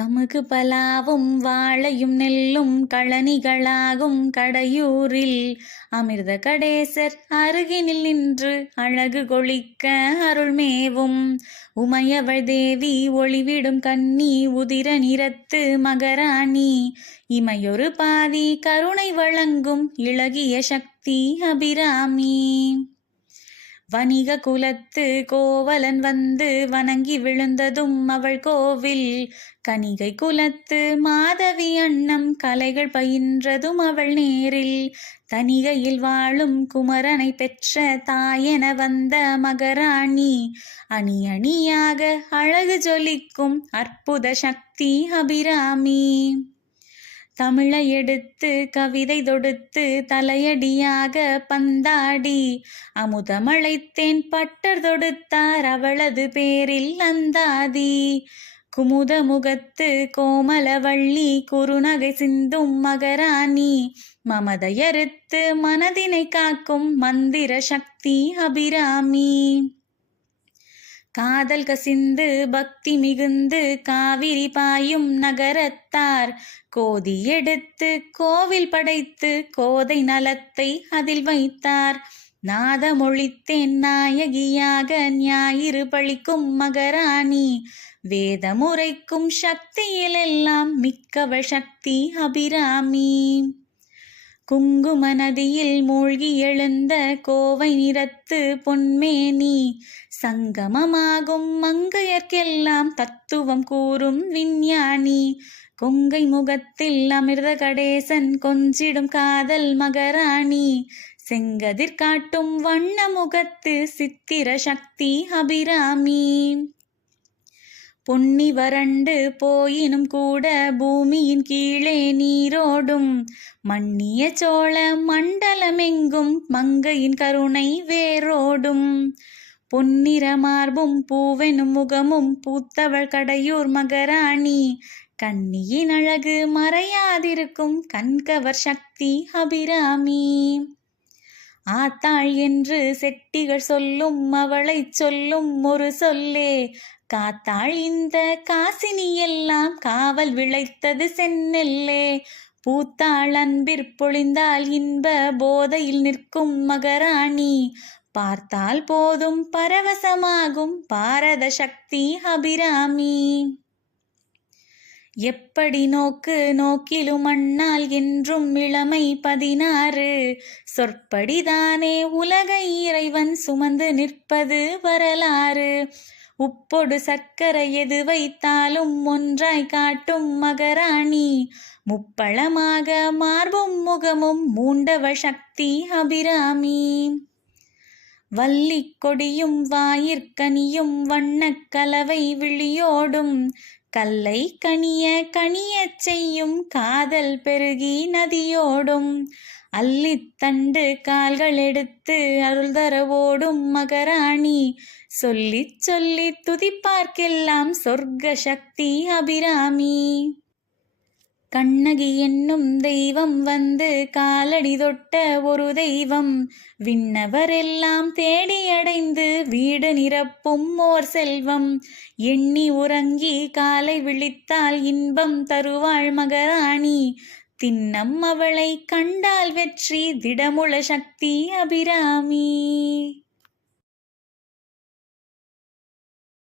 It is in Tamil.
கமுகு பலாவும் வாழையும் நெல்லும் கழனிகளாகும் கடையூரில். அமிர்த கடேசர் அருகினில் நின்று அழகு கொளிக்க அருள்மேவும் உமையவள் தேவி ஒளிவிடும் கன்னி உதிர நிறத்து மகராணி. இமையொரு பாதி கருணை வழங்கும் இளகிய சக்தி அபிராமி. வணிக குலத்து கோவலன் வந்து வணங்கி விழுந்ததும் அவள் கோவில். கணிகை குலத்து மாதவி அண்ணம் கலைகள் பயின்றதும் அவள் நேரில். தனிகையில் வாழும் குமரனை பெற்ற தாயென வந்த மகராணி. அணி அணியாக அழகு ஜொலிக்கும் அற்புத சக்தி அபிராமி. தமிழை எடுத்து கவிதை தொடுத்து தலையடியாக பந்தாடி. அமுதமழைத்தேன் பட்டர் தொடுத்தார் அவளது பேரில் அந்தாதி. குமுத முகத்து கோமலவள்ளி குறுநகை சிந்தும் மகராணி. மமதையறுத்து மனதினை காக்கும் மந்திர சக்தி அபிராமி. காதல் கசிந்து பக்தி மிகுந்து காவிரி பாயும் நகரத்தார். கோதி எடுத்து கோவில் படைத்து கோதை நலத்தை அதில் வைத்தார். நாதமொழித்தேன் நாயகியாக ஞாயிறு பழிக்கும் மகராணி. வேதமுறைக்கும் சக்தியிலெல்லாம் மிக்கவள் சக்தி அபிராமி. குங்கும நதியில் மூழ்கி எழுந்த கோவை நிறத்து பொன்மேனி சங்கமமாகும் மங்கையர்க்கெல்லாம் தத்துவம் கூறும் விஞ்ஞானி. கொங்கை முகத்தில் அமிர்த கடேசன் கொஞ்சிடும் காதல் மகராணி. செங்கதிர் காட்டும் வண்ண முகத்து சித்திர சக்தி அபிராமி. பொன்னி வறண்டு போயினும் கூட பூமியின் கீழே நீரோடும். மன்னிய சோழ மண்டலமெங்கும் மங்கையின் கருணை வேரோடும் பொன்னிற மார்பும் பூவெனும் முகமும் பூத்தவள் கடையூர் மகராணி. கண்ணியின் அழகு மறையாதிருக்கும் கண்கவர் சக்தி அபிராமி. ஆத்தாள் என்று செட்டிகள் சொல்லும் அவளைச் சொல்லும் ஒரு சொல்லே. காத்தாள் இந்த காசினி எல்லாம் காவல் விளைத்தது சென்னெல்லே பூத்தாள் அன்பிற்பொழிந்தால் இன்ப போதையில் நிற்கும் மகராணி. பார்த்தால் போதும் பரவசமாகும் பாரத சக்தி அபிராமி. எப்படி நோக்கு நோக்கிலும் அண்ணால் என்றும் இளமை பதினாறு. சொற்படிதானே உலகை இறைவன் சுமந்து நிற்பது வரலாறு. உப்பொடு சக்கரை எது வைத்தாலும் ஒன்றாய் காட்டும் மகராணி. முப்பழமாக மார்பும் முகமும் மூண்டவ சக்தி அபிராமி. வள்ளிக் கொடியும் வாயிற்கனியும் வண்ணக் கலவை விழியோடும் கல்லை கனிய கனியச் செய்யும் காதல் பெருகி நதியோடும் அள்ளித்தண்டு கால்கள் எடுத்து அருள் தரவோடும் மகராணி. சொல்லி சொல்லி துதிப்பார்க்கெல்லாம் சொர்க்க சக்தி அபிராமி. கண்ணகி என்னும் தெய்வம் வந்து காலடி தொட்ட ஒரு தெய்வம். விண்ணவரெல்லாம் தேடி அடைந்து வீடு நிரப்பும் ஓர் செல்வம். எண்ணி உறங்கி காலை விழித்தால் இன்பம் தருவாள் மகராணி. தின்னம் அவளை கண்டால் வெற்றி திடமுள சக்தி அபிராமி.